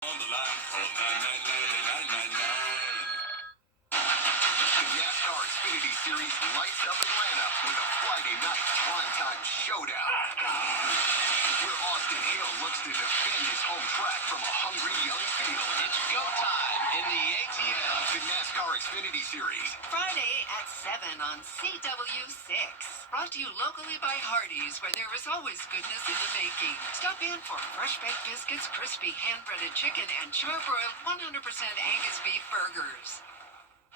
On the line for 99999. The NASCAR Xfinity Series lights up Atlanta with a Friday night primetime showdown, where Austin Hill looks to defend his home track from a hungry young field. It's go time in the ATL. The NASCAR Xfinity Series. Friday at 7 on CW6. Brought to you locally by Hardee's, where there is always goodness in the making. Stop in for fresh baked biscuits, crispy hand-breaded chicken, and char-broiled 100% Angus beef burgers.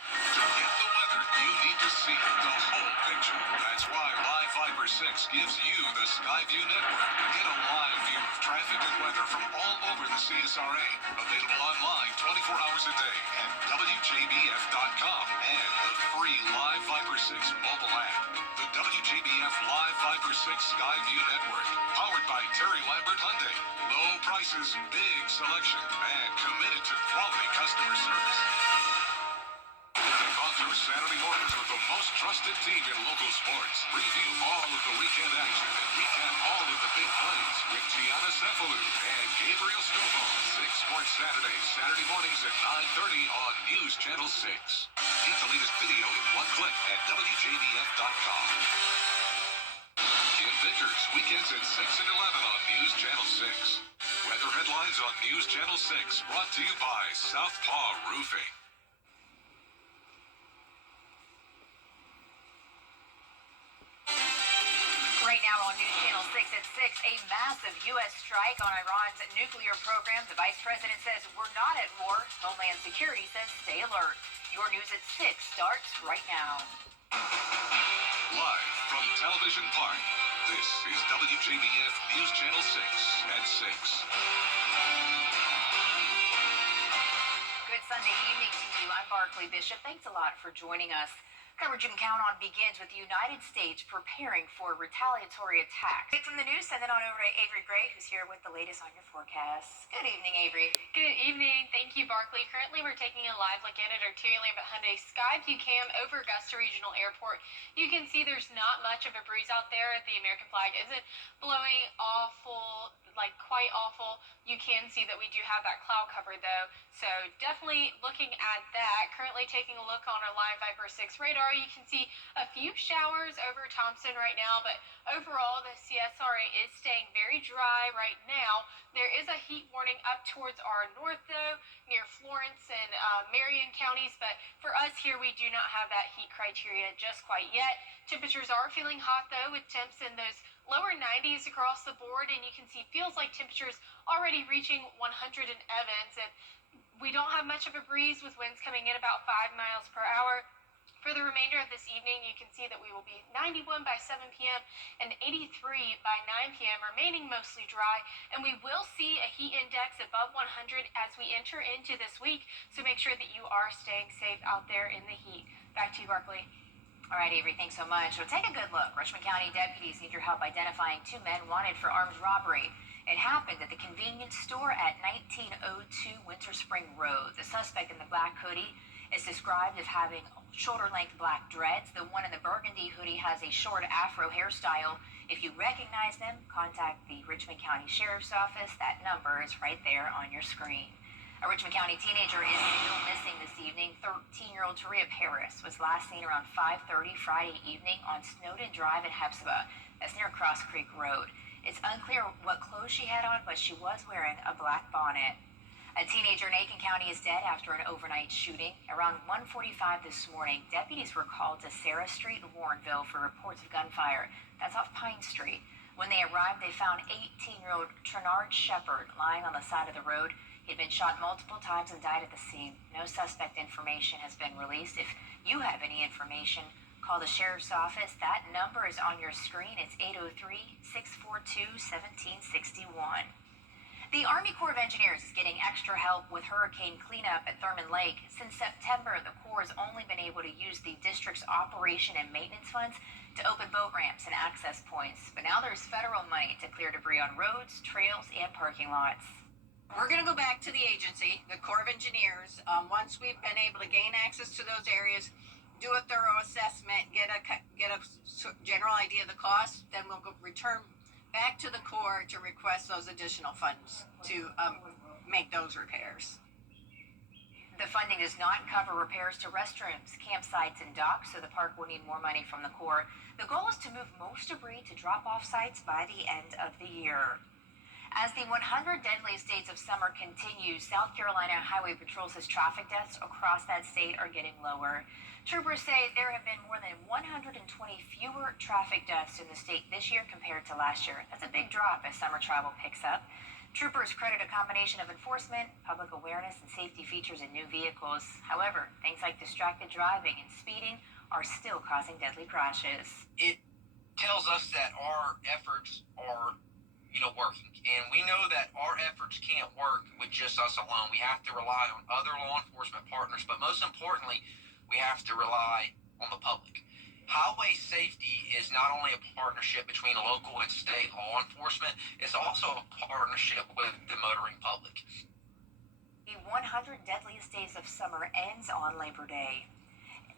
To get the weather, you need to see the whole picture. That's why Live Fiber 6 gives you the Skyview network. Get a live view of traffic and weather from all over the CSRA. Available online 24 hours a day at WJBF.com and the free Live Fiber 6 mobile app. The WJBF Live Fiber 6 Skyview network. Powered by Terry Lambert Hyundai. Low prices, big selection, and committed to quality customer service. Kick off your Saturday mornings with the most trusted team in local sports. Review all of the weekend action and recap all of the big plays with Gianna Cephalou and Gabriel Stovall. 6 Sports Saturdays, Saturday mornings at 9:30 on News Channel 6. Get the latest video in one click at WJBF.com. Kim Vickers, weekends at 6 and 11 on News Channel 6. Weather headlines on News Channel 6 brought to you by Southpaw Roofing. Right now on News Channel 6 at 6, a massive U.S. strike on Iran's nuclear program. The vice president says we're not at war. Homeland Security says stay alert. Your News at 6 starts right now. Live from Television Park, this is WJBF News Channel 6 at 6. Good Sunday evening to you. I'm Barclay Bishop. Thanks a lot for joining us. Coverage you can count on begins with the United States preparing for retaliatory attacks. From the news, send it on over to Avery Gray, who's here with the latest on your forecast. Good evening, Avery. Good evening. Thank you, Barclay. Currently, we're taking a live look in at Arterial Lambert Hyundai Skyview Cam over Augusta Regional Airport. You can see there's not much of a breeze out there. The American flag isn't blowing quite awful. You can see that we do have that cloud cover, though. So definitely looking at that. Currently taking a look on our Live Viper 6 radar. You can see a few showers over Thompson right now, but overall the CSRA is staying very dry right now. There is a heat warning up towards our north, though, near Florence and Marion counties, but for us here, we do not have that heat criteria just quite yet. Temperatures are feeling hot, though, with temps in those lower 90s across the board, and you can see feels like temperatures already reaching 100 in Evans, and we don't have much of a breeze with winds coming in about 5 miles per hour. For the remainder of this evening, you can see that we will be 91 by 7 p.m. and 83 by 9 p.m., remaining mostly dry, and we will see a heat index above 100 as we enter into this week, so make sure that you are staying safe out there in the heat. Back to you, Barclay. All right, Avery, thanks so much. So take a good look. Richmond County deputies need your help identifying 2 men wanted for armed robbery. It happened at the convenience store at 1902 Winter Spring Road. The suspect in the black hoodie is described as having shoulder-length black dreads. The one in the burgundy hoodie has a short afro hairstyle. If you recognize them, contact the Richmond County Sheriff's Office. That number is right there on your screen. A Richmond County teenager is still missing this evening. 13-year-old Taria Paris was last seen around 5:30 Friday evening on Snowden Drive in Hepzibah. That's near Cross Creek Road. It's unclear what clothes she had on, but she was wearing a black bonnet. A teenager in Aiken County is dead after an overnight shooting. Around 1:45 this morning, deputies were called to Sarah Street in Warrenville for reports of gunfire. That's off Pine Street. When they arrived, they found 18-year-old Trenard Shepard lying on the side of the road. He'd been shot multiple times and died at the scene. No suspect information has been released. If you have any information, call the Sheriff's Office. That number is on your screen. It's 803-642-1761. The Army Corps of Engineers is getting extra help with hurricane cleanup at Thurman Lake. Since September, the Corps has only been able to use the district's operation and maintenance funds to open boat ramps and access points. But now there's federal money to clear debris on roads, trails, and parking lots. We're going to go back to the agency, the Corps of Engineers. Once we've been able to gain access to those areas, do a thorough assessment, get a general idea of the cost, then we'll return back to the Corps to request those additional funds to make those repairs. The funding does not cover repairs to restrooms, campsites, and docks, so the park will need more money from the Corps. The goal is to move most debris to drop-off sites by the end of the year. As the 100 deadliest days of summer continue, South Carolina Highway Patrol says traffic deaths across that state are getting lower. Troopers say there have been more than 120 fewer traffic deaths in the state this year compared to last year. That's a big drop as summer travel picks up. Troopers credit a combination of enforcement, public awareness, and safety features in new vehicles. However, things like distracted driving and speeding are still causing deadly crashes. It tells us that our efforts are, working. And we know that our efforts can't work with just us alone. We have to rely on other law enforcement partners, but most importantly, we have to rely on the public. Highway safety is not only a partnership between local and state law enforcement, it's also a partnership with the motoring public. The 100 deadliest days of summer ends on Labor Day.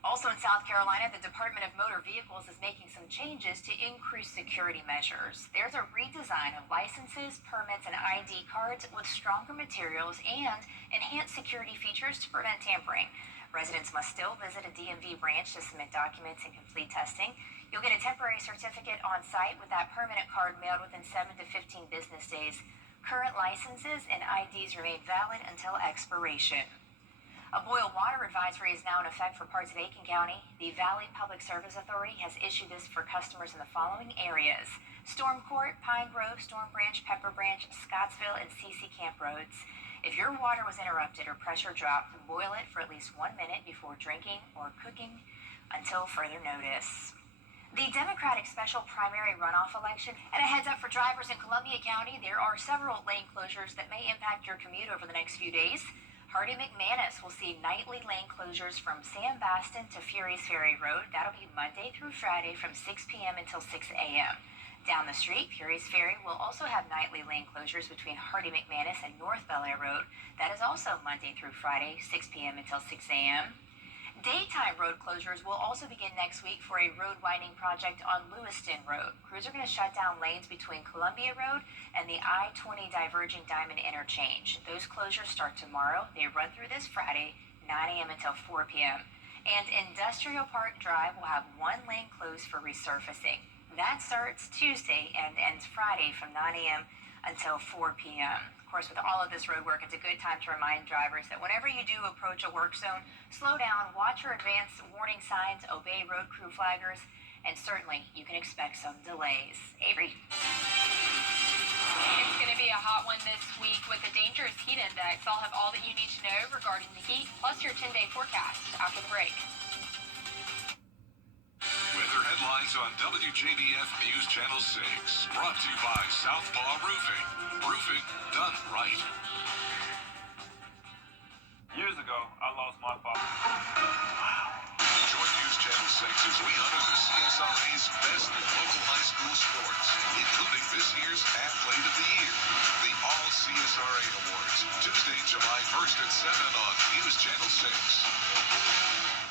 Also in South Carolina, the Department of Motor Vehicles is making some changes to increase security measures. There's a redesign of licenses, permits, and ID cards with stronger materials and enhanced security features to prevent tampering. Residents must still visit a DMV branch to submit documents and complete testing. You'll get a temporary certificate on site with that permanent card mailed within 7 to 15 business days. Current licenses and IDs remain valid until expiration. A boil water advisory is now in effect for parts of Aiken County. The Valley Public Service Authority has issued this for customers in the following areas: Storm Court, Pine Grove, Storm Branch, Pepper Branch, Scottsville, and CC Camp Roads. If your water was interrupted or pressure dropped, boil it for at least 1 minute before drinking or cooking until further notice. The Democratic special primary runoff election, and a heads up for drivers in Columbia County, there are several lane closures that may impact your commute over the next few days. Hardee-McManus will see nightly lane closures from Sam Baston to Fury's Ferry Road. That'll be Monday through Friday from 6 p.m. until 6 a.m. Down the street, Fury's Ferry will also have nightly lane closures between Hardee-McManus and North Bel Air Road. That is also Monday through Friday, 6 p.m. until 6 a.m. Daytime road closures will also begin next week for a road widening project on Lewiston Road. Crews are going to shut down lanes between Columbia Road and the I-20 diverging Diamond interchange. Those closures start tomorrow. They run through this Friday, 9 a.m. until 4 p.m. And Industrial Park Drive will have one lane closed for resurfacing. That starts Tuesday and ends Friday from 9 a.m. until 4 p.m. Of course, with all of this road work, it's a good time to remind drivers that whenever you do approach a work zone, slow down, watch your advance warning signs, obey road crew flaggers, and certainly you can expect some delays. Avery. It's going to be a hot one this week with the dangerous heat index. I'll have all that you need to know regarding the heat, plus your 10-day forecast after the break. Weather headlines on WJBF News Channel 6. Brought to you by Southpaw Roofing. Roofing done right. Years ago, I lost my father. Join News Channel 6 as we honor the CSRA's best local high school sports, including this year's Athlete of the Year, the All CSRA Awards, Tuesday, July 1st at 7 on News Channel 6.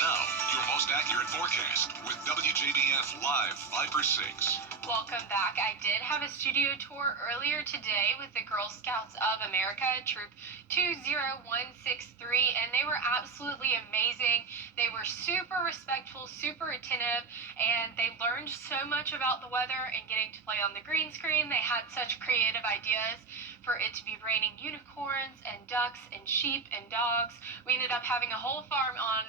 Now, your most accurate forecast with WJBF Live 5/6. Welcome back. I did have a studio tour earlier today with the Girl Scouts of America, Troop 20163, and they were absolutely amazing. They were super respectful, super attentive, and they learned so much about the weather and getting to play on the green screen. They had such creative ideas for it to be raining unicorns and ducks and sheep and dogs. We ended up having a whole farm on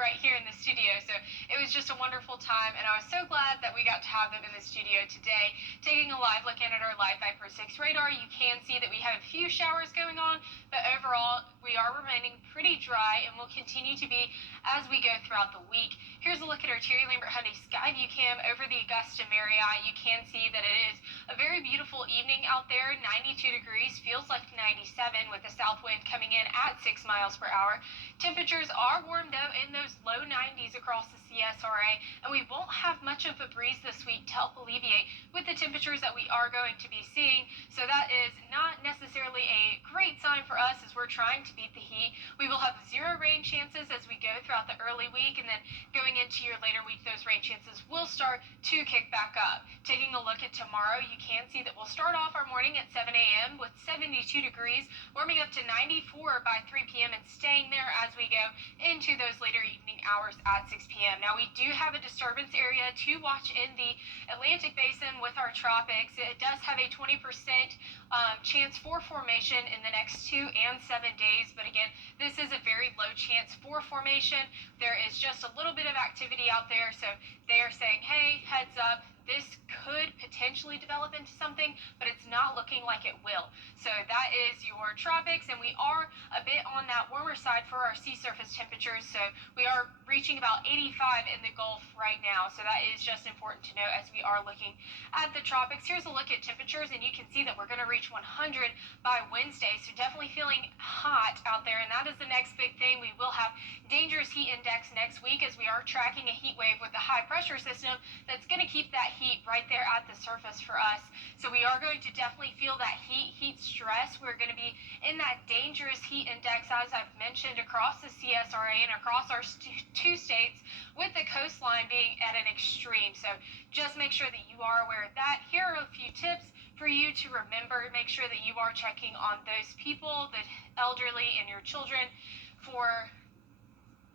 right here in the studio, so it was just a wonderful time, and I was so glad that we got to have them in the studio today. Taking a live look in at our Live 5/6 radar, you can see that we have a few showers going on, but overall we are remaining pretty dry and will continue to be as we go throughout the week. Here's a look at our Terry Lambert Hyundai Skyview Cam over the Augusta Marriott. You can see that it is a very beautiful evening out there. 92 degrees, feels like 97 with the south wind coming in at 6 miles per hour. Temperatures are warm though in those low 90s across the CSRA, and we won't have much of a breeze this week to help alleviate with the temperatures that we are going to be seeing. So that is not necessarily a great sign for us as we're we're trying to beat the heat. We will have 0 rain chances as we go throughout the early week, and then going into your later week, those rain chances will start to kick back up. Taking a look at tomorrow, you can see that we'll start off our morning at 7 a.m. with 72 degrees, warming up to 94 by 3 p.m. and staying there as we go into those later evening hours at 6 p.m. Now, we do have a disturbance area to watch in the Atlantic Basin with our tropics. It does have a 20% chance for formation in the next 2 and 7 days, but again, this is a very low chance for formation. There is just a little bit of activity out there, so they are saying, hey, heads up, this could potentially develop into something, but it's not looking like it will. So that is your tropics, and we are a bit on that warmer side for our sea surface temperatures. So we are reaching about 85 in the Gulf right now. So that is just important to note as we are looking at the tropics. Here's a look at temperatures, and you can see that we're going to reach 100 by Wednesday. So definitely feeling hot out there, and that is the next big thing. We will have dangerous heat index next week as we are tracking a heat wave with a high pressure system that's going to keep that heat right there at the surface for us. So we are going to definitely feel that heat stress. We're going to be in that dangerous heat index, as I've mentioned, across the CSRA and across our 2 states, with the coastline being at an extreme. So just make sure that you are aware of that. Here are a few tips for you to remember. Make sure that you are checking on those people, the elderly and your children, for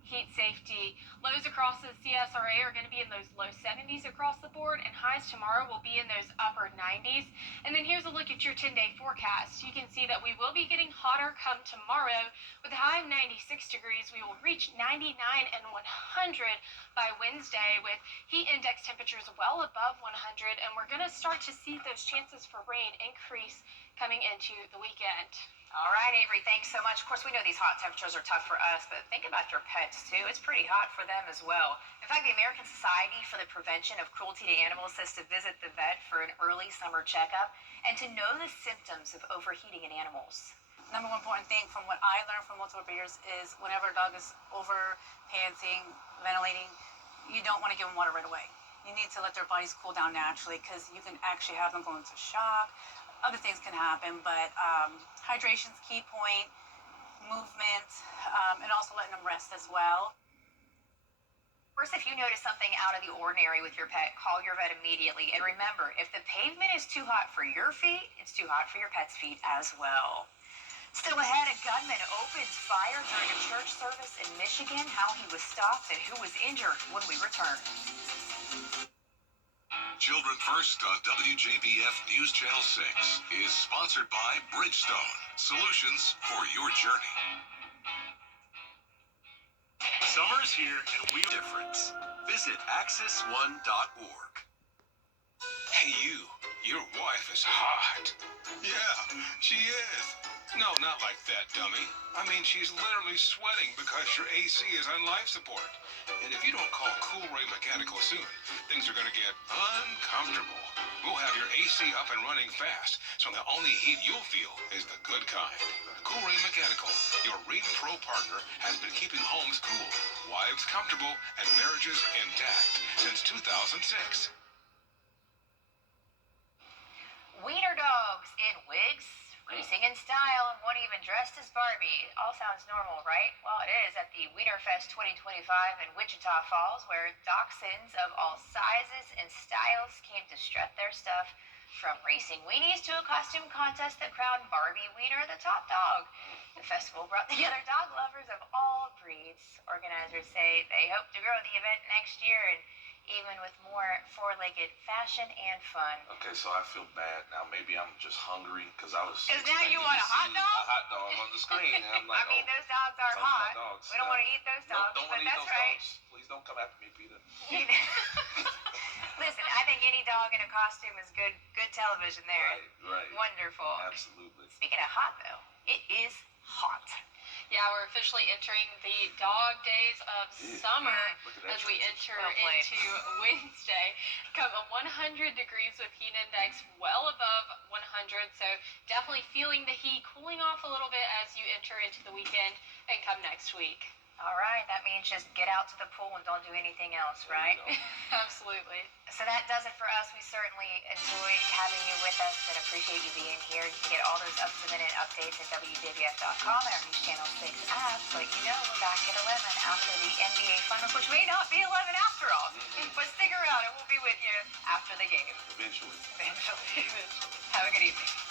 heat safety. Lows across the CSRA are going to be in those low 70s across the board, and highs tomorrow will be in those upper 90s. And then here's a look at your 10-day forecast. You can see that we will be getting hotter come tomorrow with a high of 96 degrees. We will reach 99 and 100 by Wednesday with heat index temperatures well above 100, and we're going to start to see those chances for rain increase coming into the weekend. All right, Avery, thanks so much. Of course, we know these hot temperatures are tough for us, but think about your pets, too. It's pretty hot for them as well. In fact, the American Society for the Prevention of Cruelty to Animals says to visit the vet for an early summer checkup and to know the symptoms of overheating in animals. Number one important thing from what I learned from multiple breeders is whenever a dog is over panting, ventilating, you don't want to give them water right away. You need to let their bodies cool down naturally, because you can actually have them go into shock. Other things can happen, but hydration's key point, movement, and also letting them rest as well. Of course, if you notice something out of the ordinary with your pet, call your vet immediately. And remember, if the pavement is too hot for your feet, it's too hot for your pet's feet as well. Still ahead, a gunman opens fire during a church service in Michigan, how he was stopped and who was injured when we return. Children First on WJBF News Channel 6 is sponsored by Bridgestone, solutions for your journey. Summer's here and we difference. Visit axis1.org. Hey you, your wife is hot. Yeah, she is. No, not like that, dummy. I mean, she's literally sweating because your AC is on life support. And if you don't call Cool Ray Mechanical soon, things are going to get uncomfortable. We'll have your AC up and running fast, so the only heat you'll feel is the good kind. Cool Ray Mechanical, your Ream Pro partner, has been keeping homes cool, wives comfortable, and marriages intact since 2006. Wiener dogs in wigs, racing in style, and one even dressed as Barbie. All sounds normal, right? Well, it is at the Wienerfest 2025 in Wichita Falls, where dachshunds of all sizes and styles came to strut their stuff, from racing weenies to a costume contest that crowned Barbie Wiener the top dog. The festival brought together dog lovers of all breeds. Organizers say they hope to grow the event next year, and even with more four-legged fashion and fun. Okay, so I feel bad now. Maybe I'm just hungry because I was. Because now you want a hot dog? A hot dog on the screen. And I'm like, I mean, those dogs are hot. Dogs. We don't want to eat those dogs, Don't but want to eat that's those right. dogs. Please don't come after me, Peter. Listen, I think any dog in a costume is good television there. Right. Wonderful. Absolutely. Speaking of hot, though, it is hot. Yeah, we're officially entering the dog days of summer as we enter into Wednesday. Come 100 degrees with heat index well above 100, so definitely feeling the heat cooling off a little bit as you enter into the weekend and come next week. All right, that means just get out to the pool and don't do anything else, right? Absolutely. So that does it for us. We certainly enjoyed having you with us and appreciate you being here. You can get all those up-to-the-minute updates at WJBF.com and our News Channel 6 app. But you know we're back at 11 after the NBA Finals, which may not be 11 after all. But stick around and we'll be with you after the game. Eventually. Eventually. Have a good evening.